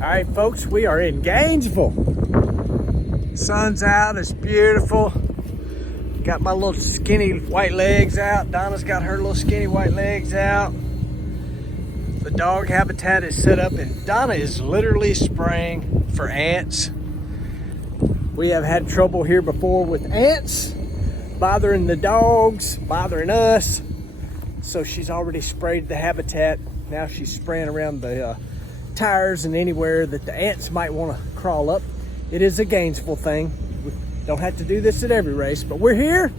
All right, folks, we are in Gainesville. Sun's out, it's beautiful. Got my little skinny white legs out. Donna's got her little skinny white legs out. The dog habitat is set up and Donna is literally spraying for ants. We have had trouble here before with ants bothering the dogs, bothering us. So she's already sprayed the habitat. Now she's spraying around the tires and anywhere that the ants might want to crawl up. It is a Gainesville thing. We don't have to do this at every race, but we're here.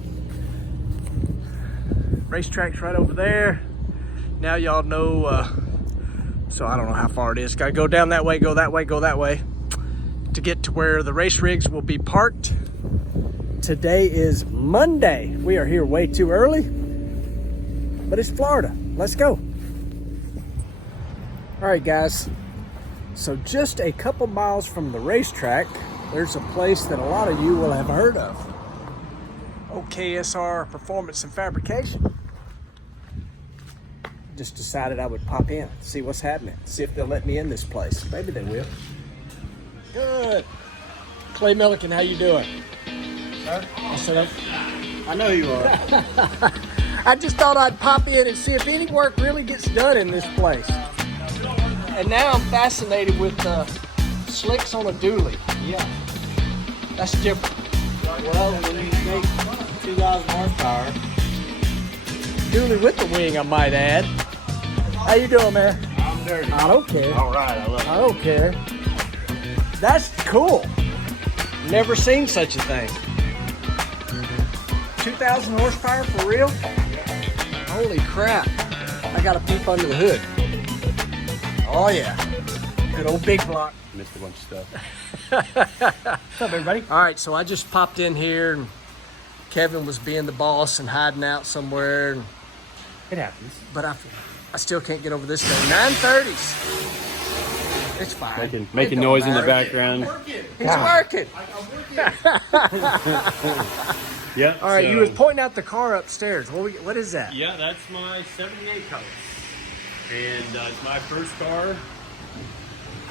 Racetrack's right over there. Now y'all know, so I don't know how far it is. Gotta go down that way, go that way, go that way to get to where the race rigs will be parked. Today is Monday. We are here way too early, but it's Florida. Let's go. All right, guys. So just a couple miles from the racetrack, there's a place that a lot of you will have heard of. OKSR Performance and Fabrication. Just decided I would pop in, see what's happening, see if they'll let me in this place. Maybe they will. Good. Clay Milliken, how you doing? Sir? I said, I know you are. I just thought I'd pop in and see if any work really gets done in this place. And now I'm fascinated with slicks on a dually. Yeah. That's different. Well, when you make 2,000 horsepower. Dually with the wing, I might add. How you doing, man? I'm dirty. I don't care. All right, I love it. I don't care. That's cool. Never seen such a thing. 2,000 horsepower for real? Holy crap. I got to peep under the hood. Oh yeah. Good old big block. Missed a bunch of stuff. What's up, everybody? All right, so I just popped in here and Kevin was being the boss and hiding out somewhere. And, It happens. but I still can't get over this thing. 930s. It's fine. Making noise in the background. He's working. Yeah. All right, you was pointing out the car upstairs. What is that? Yeah, that's my 78 color. And it's my first car.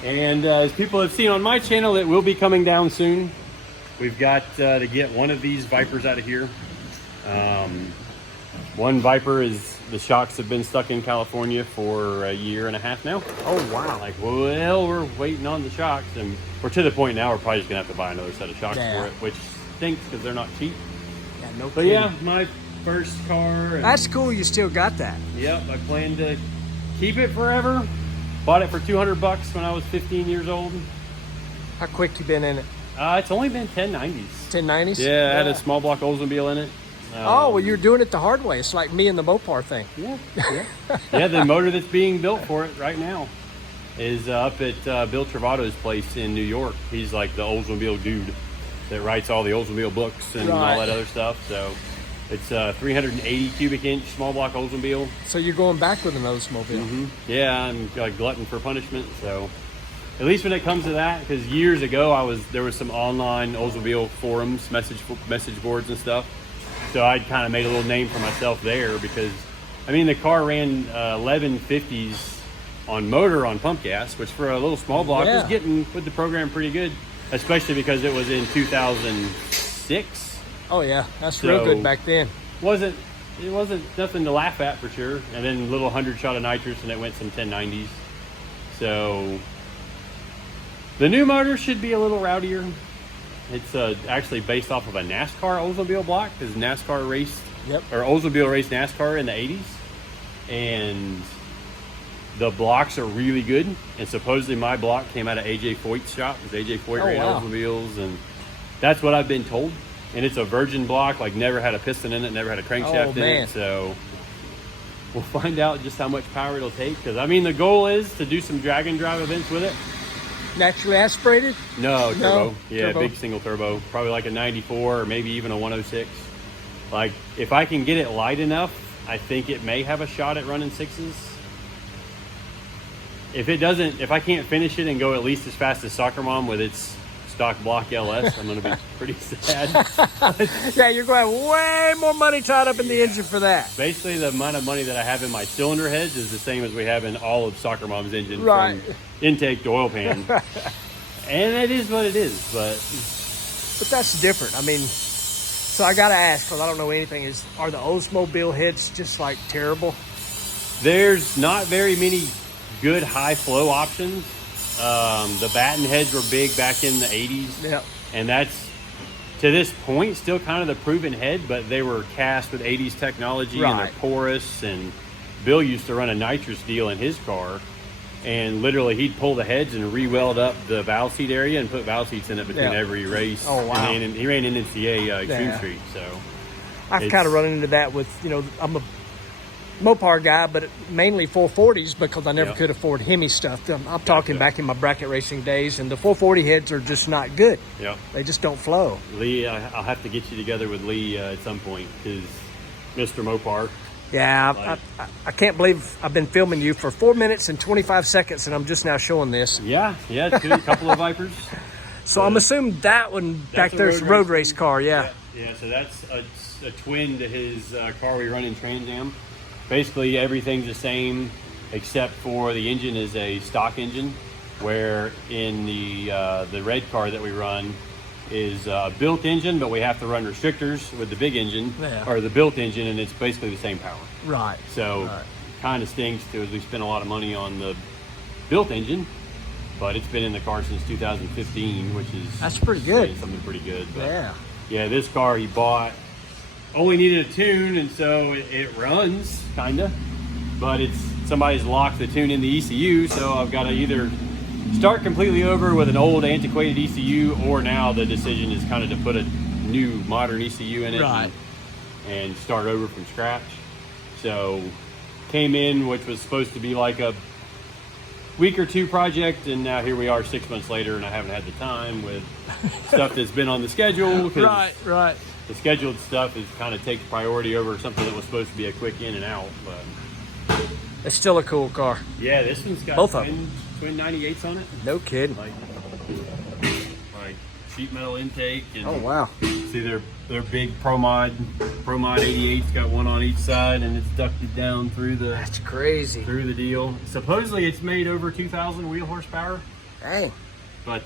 And as people have seen on my channel, it will be coming down soon. We've got to get one of these Vipers out of here. One Viper is, the shocks have been stuck in California for a year and a half now. Oh, wow. Like, well, we're waiting on the shocks. And we're to the point now we're probably just going to have to buy another set of shocks Yeah. for it, which stinks because they're not cheap. Yeah, no But kidding. yeah, my first car. And That's cool you still got that. yep, I plan to keep it forever. Bought it for $200 when I was 15 years old. How quick you been in it? It's only been 1090s. 1090s? Yeah, I had a small block Oldsmobile in it. Oh, well, you're doing it the hard way. It's like me and the Mopar thing. Yeah. Yeah, the motor that's being built for it right now is up at Bill Travato's place in New York. He's like the Oldsmobile dude that writes all the Oldsmobile books and all that other stuff. So it's a 380 cubic inch small block Oldsmobile. So you're going back with an Oldsmobile. Mm-hmm. Yeah, I'm like glutton for punishment. So at least when it comes to that, because years ago there was some online Oldsmobile forums, message boards and stuff. So I'd kind of made a little name for myself there because, I mean, the car ran 1150s on motor on pump gas, which for a little small block was getting with the program pretty good, especially because it was in 2006. Oh yeah, that's real good back then. It wasn't nothing to laugh at for sure. And then a little 100 shot of nitrous and it went some 1090s. So the new motor should be a little rowdier. It's actually based off of a NASCAR Oldsmobile block because NASCAR raced, or Oldsmobile raced NASCAR in the 80s. And the blocks are really good. And supposedly my block came out of AJ Foyt's shop because AJ Foyt ran Oldsmobiles. And that's what I've been told. And it's a virgin block, like never had a piston in it, never had a crankshaft in it. So we'll find out just how much power it'll take. Because, I mean, the goal is to do some drag and drive events with it. Naturally aspirated? No, turbo. No, yeah, turbo. Big single turbo. Probably like a 94 or maybe even a 106. Like, if I can get it light enough, I think it may have a shot at running sixes. If I can't finish it and go at least as fast as Soccer Mom with its stock block LS, I'm going to be pretty sad. Yeah, you're going to have way more money tied up in the engine for that. Basically, the amount of money that I have in my cylinder heads is the same as we have in all of Soccer Mom's engine, right, from intake to oil pan. And it is what it is, but that's different. I mean, so I got to ask, because I don't know anything, are the Oldsmobile heads just like terrible? There's not very many good high flow options. The batten heads were big back in the 80s. Yep. And that's, to this point, still kind of the proven head, but they were cast with 80s technology, right, and they're porous. And Bill used to run a nitrous deal in his car, and literally he'd pull the heads and re-weld up the valve seat area and put valve seats in it between every race. Oh, wow. And he ran in NCA Extreme Street, so. I've kind of run into that with, I'm a Mopar guy, but mainly 440s because I never could afford Hemi stuff. I'm talking back in my bracket racing days, and the 440 heads are just not good. Yeah, they just don't flow. Lee, I'll have to get you together with Lee at some point, because Mr. Mopar. Yeah, I can't believe I've been filming you for 4 minutes and 25 seconds, and I'm just now showing this. Yeah, a couple of Vipers. So I'm assuming that one back there's a road race car. Yeah, so that's a twin to his car we run in Trans Am. Basically, everything's the same except for the engine is a stock engine, where in the red car that we run is a built engine, but we have to run restrictors with the big engine, or the built engine, and it's basically the same power. Right. So kind of stings too, as we spent a lot of money on the built engine, but it's been in the car since 2015, which is... That's pretty good. Something pretty good. But yeah, this car he bought only needed a tune, and so it runs kinda, but somebody's locked the tune in the ECU, so I've got to either start completely over with an old antiquated ECU, or now the decision is kind of to put a new modern ECU in it, and start over from scratch. So came in, which was supposed to be like a week or two project, and now here we are 6 months later, and I haven't had the time with stuff that's been on the schedule. Right. The scheduled stuff is kind of takes priority over something that was supposed to be a quick in and out. But it's still a cool car. Yeah, this one's got both twin 98s on it. No kidding. Like sheet metal intake. And oh wow. See, they're big Pro Mod 88s. Got one on each side, and it's ducted down through the. That's crazy. Through the deal. Supposedly, it's made over 2,000 wheel horsepower. Dang. But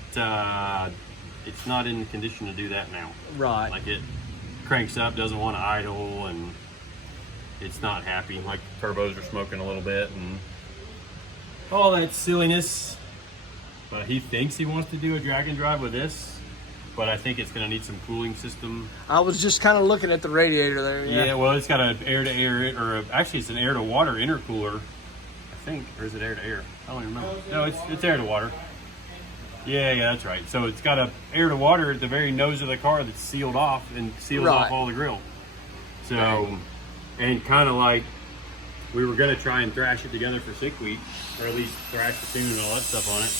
it's not in condition to do that now. Right. Like it cranks up, doesn't want to idle, and it's not happy. Like the turbos are smoking a little bit and all that silliness. But he thinks he wants to do a drag and drive with this, but I think it's going to need some cooling system. I was just kind of looking at the radiator there. Yeah, well, it's got an air-to-air, or actually it's an air-to-water intercooler, I think, or is it air-to-air? I don't even remember. No, it's air-to-water. Yeah, that's right. So it's got a air-to-water at the very nose of the car that's sealed off and seals off all the grill. So, and kind of like we were going to try and thrash it together for 6 weeks, or at least thrash the tune and all that stuff on it.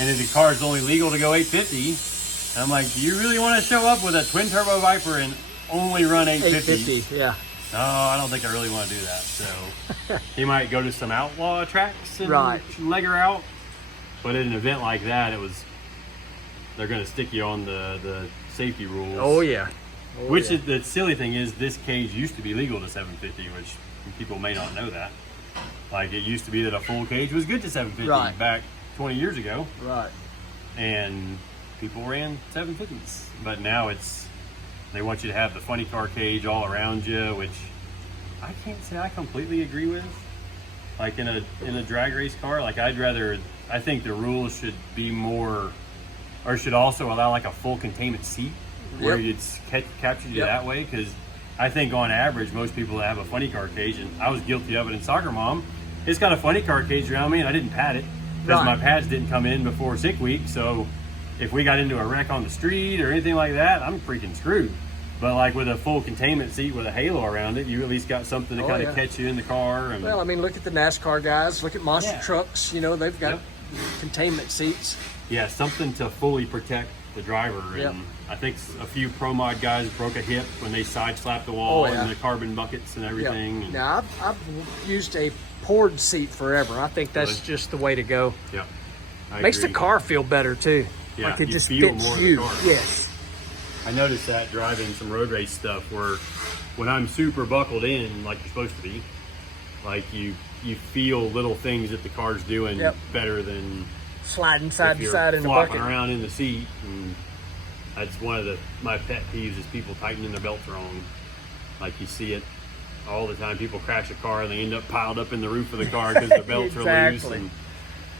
And then the car is only legal to go 850. And I'm like, do you really want to show up with a twin turbo Viper and only run 850? 850, yeah. No, I don't think I really want to do that. So he might go to some outlaw tracks and leg her out. But at an event like that, they're going to stick you on the safety rules. Oh yeah. Which is the silly thing is, this cage used to be legal to 750, which people may not know that. Like, it used to be that a full cage was good to 750 back 20 years ago. Right. And people ran 750s. But now they want you to have the funny car cage all around you, which I can't say I completely agree with. Like in a drag race car, like I think the rules should be more, or should also allow like a full containment seat where it's captured you that way. Because I think on average, most people that have a funny car cage, and I was guilty of it in Soccer Mom, it's got a funny car cage around me and I didn't pad it because my pads didn't come in before 6 weeks. So if we got into a wreck on the street or anything like that, I'm freaking screwed. But like with a full containment seat with a halo around it, you at least got something to kind of catch you in the car. And, well, I mean, look at the NASCAR guys, look at monster trucks, they've got containment seats. Yeah, something to fully protect the driver. And I think a few Pro Mod guys broke a hip when they side slapped the wall and the carbon buckets and everything. And now, I've used a poured seat forever. I think that's just the way to go. Yeah. Makes the car feel better too. Yeah, Like it you just feel fits more of the you. car. Yes. I noticed that driving some road race stuff where when I'm super buckled in like you're supposed to be, like you feel little things that the car's doing better than Sliding side to you're side in the flopping bucket. around in the seat. And that's one of my pet peeves is people tightening their belts wrong. Like you see it all the time. People crash a car and they end up piled up in the roof of the car because their belts are loose. And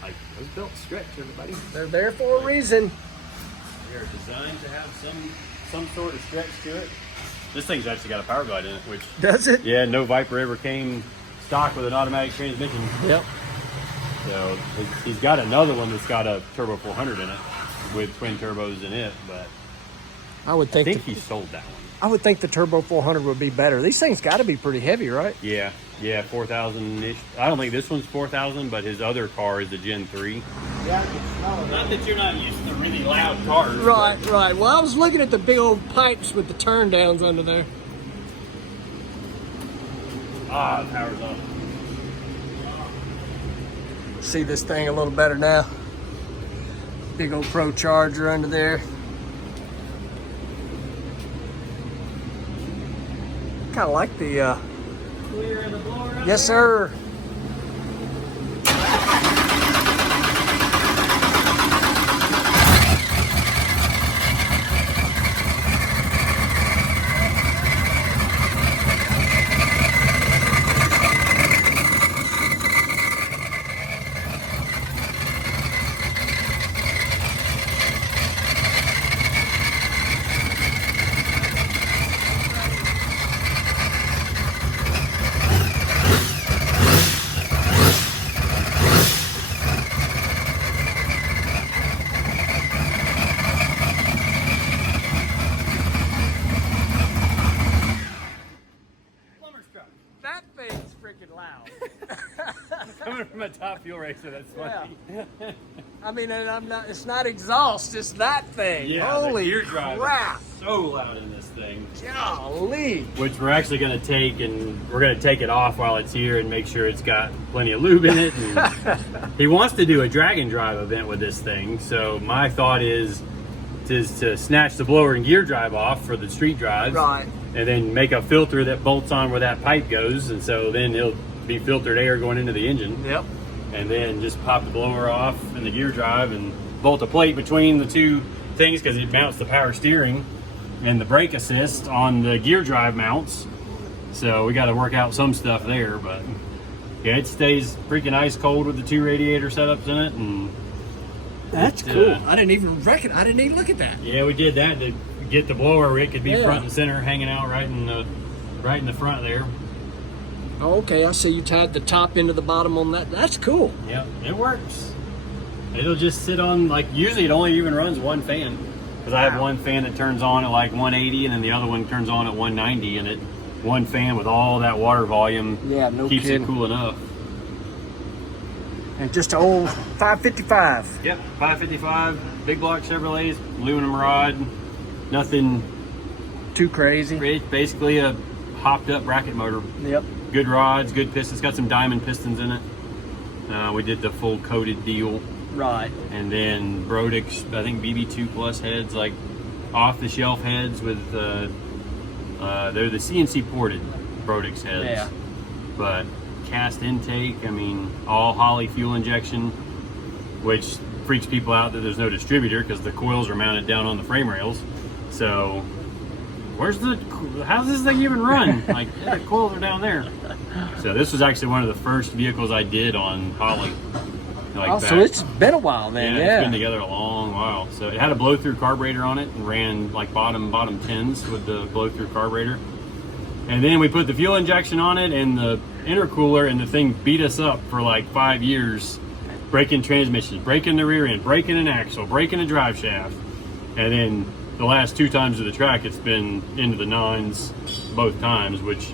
like those belts stretch, everybody. They're there for a reason. They're designed to have some sort of stretch to it. This thing's actually got a power glide in it, which Does it? yeah, no Viper ever came stock with an automatic transmission. Yep. So he's got another one that's got a Turbo 400 in it with twin turbos in it, but I think he sold that one. I would think the Turbo 400 would be better. These things got to be pretty heavy, right? Yeah, 4,000-ish. I don't think this one's 4,000, but his other car is the Gen 3. Yeah. Not that you're not used to really loud cars. Right. Well, I was looking at the big old pipes with the turn downs under there. Ah, the power's on. See this thing a little better now. Big old Pro Charger under there. Kind of like the Clear in the blower. yes sir. That thing's freaking loud. Coming from a top fuel racer, that's funny. Yeah. I mean, and I'm not. It's not exhaust. It's that thing. Yeah, Holy the gear drive crap! is so loud in this thing. Golly. Which we're actually going to take, and we're going to take it off while it's here and make sure it's got plenty of lube in it. And he wants to do a drag and drive event with this thing, so my thought is to snatch the blower and gear drive off for the street drives, Right. and then make a filter that bolts on where that pipe goes, and so then it'll be filtered air going into the engine. Yep. And then just pop the blower off and the gear drive and bolt a plate between the two things because it mounts the power steering and the brake assist on the gear drive mounts. So we got to work out some stuff there, but yeah, it stays freaking ice cold with the two radiator setups in it. And That's cool. I didn't even look at that. yeah, we did that to get the blower where it could be Yeah. front and center, hanging out right in the front there. Oh, okay, I see you tied the top into the bottom on that. That's cool. Yeah, it works. It'll just sit on, like, usually it only even runs one fan. Because I have one fan that turns on at like 180 and then the other one turns on at 190, and one fan with all that water volume keeps it cool enough. And just an old 555. Yep, 555, big block Chevrolets, aluminum rod, nothing Too crazy. It's basically a hopped up bracket motor. Yep. Good rods, good pistons, got some diamond pistons in it. We did the full coated deal. Right. And then Brodix, I think BB2 plus heads, like off the shelf heads with they're the CNC ported Brodix heads. Yeah. But cast intake, I mean, all Holley fuel injection, which freaks people out that there's no distributor because the coils are mounted down on the frame rails. So how's this thing even run? Like, yeah, the coils are down there. So this was actually one of the first vehicles I did on Holley. Like so it's been a while then. Yeah, Yeah. it's been together a long while. So it had a blow-through carburetor on it and ran like bottom 10s with the blow-through carburetor. And then we put the fuel injection on it and the intercooler, and the thing beat us up for like 5 years, breaking transmissions, breaking the rear end, breaking an axle, breaking a drive shaft. And then the last 2 times of the track, it's been into the 9s both times, which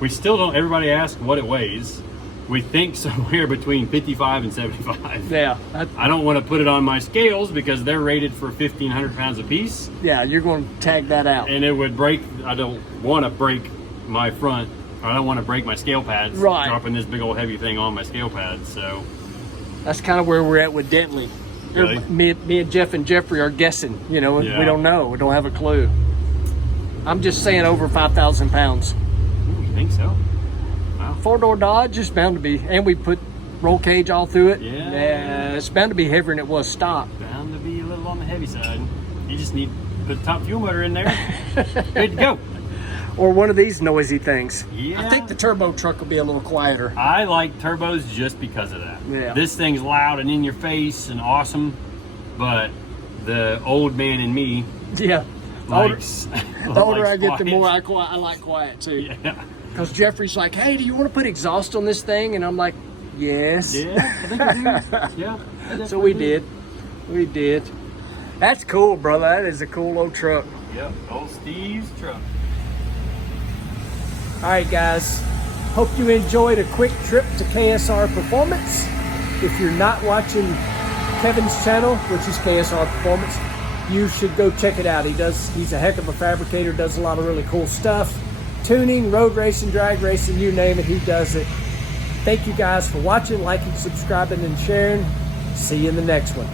we still don't. Everybody asks what it weighs. We think somewhere between 55 and 75. Yeah. I don't want to put it on my scales because they're rated for 1,500 pounds a piece. Yeah, you're going to tag that out. And it would break. I don't want to break my front. I don't want to break my scale pads. Right. Dropping this big old heavy thing on my scale pads. So that's kind of where we're at with Dentley. Really? Me and Jeff and Jeffrey are guessing. You know, Yeah. we don't know. We don't have a clue. I'm just saying over 5,000 pounds. Ooh, you think so? Wow. 4-door Dodge is bound to be, and we put roll cage all through it. Yeah. It's bound to be heavier than it was stock. Bound to be a little on the heavy side. You just need to put the top fuel motor in there. Good to go. Or one of these noisy things. Yeah. I think the turbo truck will be a little quieter. I like turbos just because of that. Yeah. This thing's loud and in your face and awesome, but the old man in me Yeah. likes. The older I get, the quiet. more I like quiet too. Yeah. Because Jeffrey's like, hey, do you want to put exhaust on this thing? And I'm like, yes. Yeah, I think I do. Yeah. I So we definitely do. did. We did. That's cool, brother. That is a cool old truck. Yep, old Steve's truck. All right, guys. Hope you enjoyed a quick trip to KSR Performance. If you're not watching Kevin's channel, which is KSR Performance, you should go check it out. He's a heck of a fabricator, does a lot of really cool stuff. Tuning, road racing, drag racing, you name it, he does it. Thank you guys for watching, liking, subscribing, and sharing. See you in the next one.